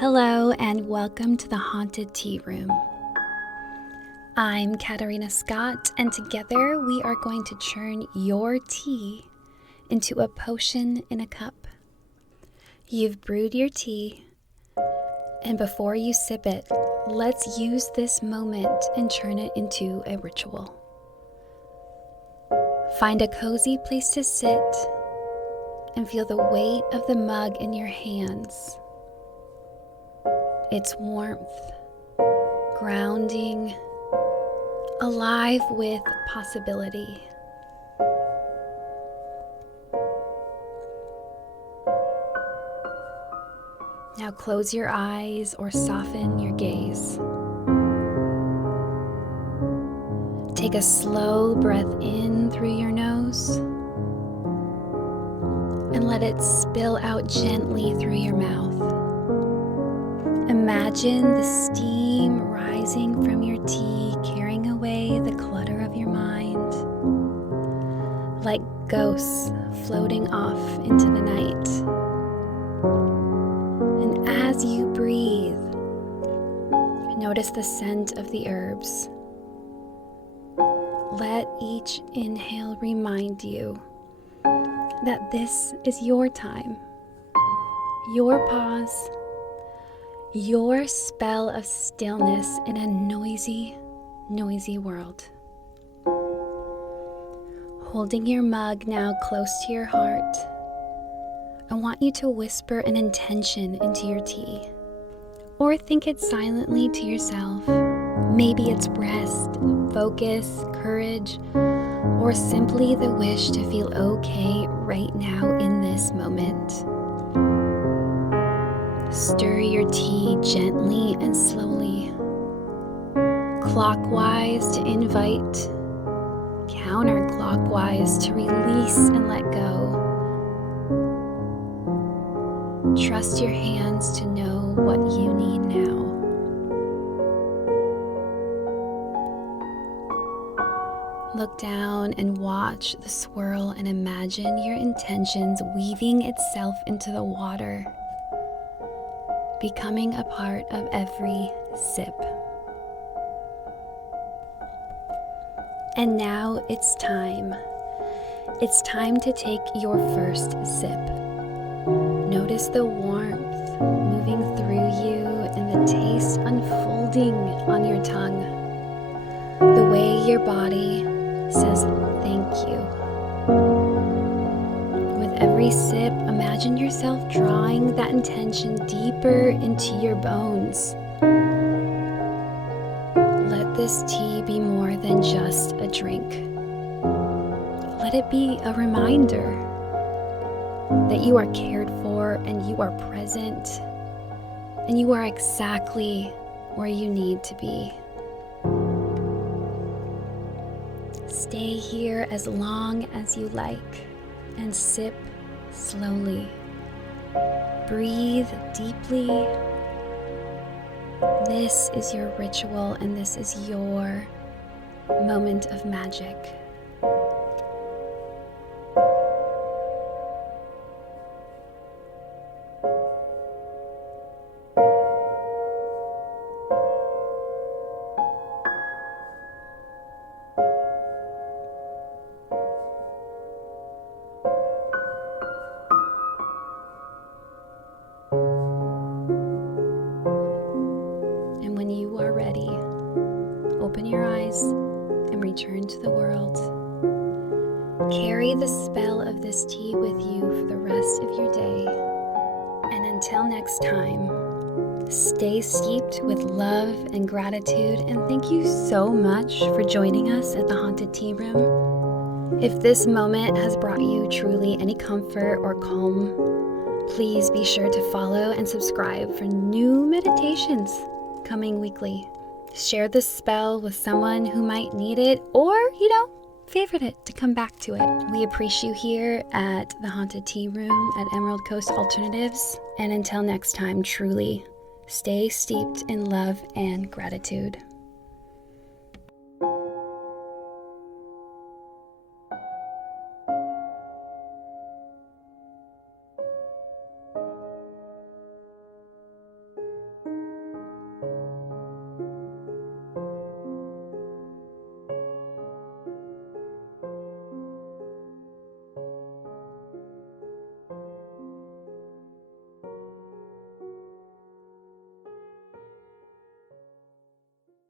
Hello and welcome to the Haunted Tea Room. I'm Katarina Scott, and together we are going to churn your tea into a potion in a cup. You've brewed your tea, and before you sip it, let's use this moment and churn it into a ritual. Find a cozy place to sit and feel the weight of the mug in your hands. Its warmth, grounding, alive with possibility. Now close your eyes or soften your gaze. Take a slow breath in through your nose and let it spill out gently through your mouth. Imagine the steam rising from your tea, carrying away the clutter of your mind, like ghosts floating off into the night. And as you breathe, notice the scent of the herbs. Let each inhale remind you that this is your time, your pause, your spell of stillness in a noisy, noisy world. Holding your mug now close to your heart, I want you to whisper an intention into your tea, or think it silently to yourself. Maybe it's rest, focus, courage, or simply the wish to feel okay right now in this moment. Stir your tea gently and slowly, clockwise to invite, counterclockwise to release and let go. Trust your hands to know what you need now. Look down and watch the swirl and imagine your intentions weaving itself into the water, becoming a part of every sip. And now it's time. It's time to take your first sip. Notice the warmth moving through you and the taste unfolding on your tongue. The way your body says thank you. With every sip, imagine yourself drawing that intention deeper into your bones. Let this tea be more than just a drink. Let it be a reminder that you are cared for and you are present and you are exactly where you need to be. Stay here as long as you like and sip slowly. Breathe deeply. This is your ritual and this is your moment of magic. Open your eyes and return to the world. Carry the spell of this tea with you for the rest of your day. And until next time, stay steeped with love and gratitude, and thank you so much for joining us at the Haunted Tea Room. If this moment has brought you truly any comfort or calm, please be sure to follow and subscribe for new meditations coming weekly. Share this spell with someone who might need it, or, favorite it to come back to it. We appreciate you here at the Haunted Tea Room at Emerald Coast Alternatives. And until next time, truly, stay steeped in love and gratitude.